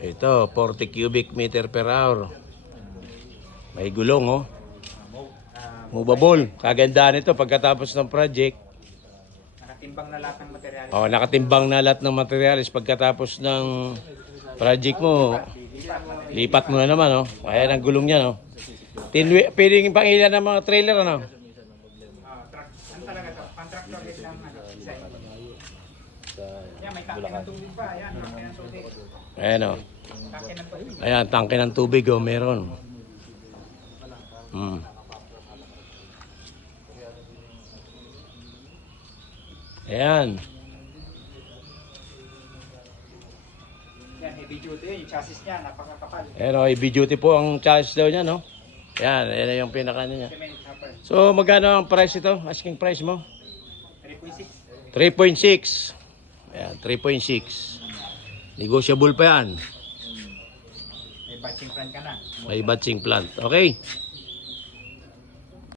Ito, 40 cubic meter per hour. May gulong, oh. Movable. Kagandahan ito pagkatapos ng project. Nakatimbang na lahat ng materyales. Oh, nakatimbang na lahat ng materials pagkatapos ng project mo. Lipat mo na naman, oh. Ayan ang gulong niya, oh. Pwedeng pangilan ng mga trailer, ano? Truck. Ano talaga to? Contractor head lang design. Yan, may kake ng tubig pa. Yan, kake ng tubig. Ayan, oh. Kake ng tubig. Ayan, tangke ng tubig, oh. Meron. Ayan. Yan, heavy duty yun. Yung chassis niya, napakakapal. Ayan, oh. Heavy duty po ang chassis daw niya, no? Ayan, ayan yung pinaka niya. Cement hopper. So, magkano ang price ito? Asking price mo? 3.6. 3.6. Ayan, 3.6. Negotiable pa yan. May batching plan ka na. May batching plant. Okay?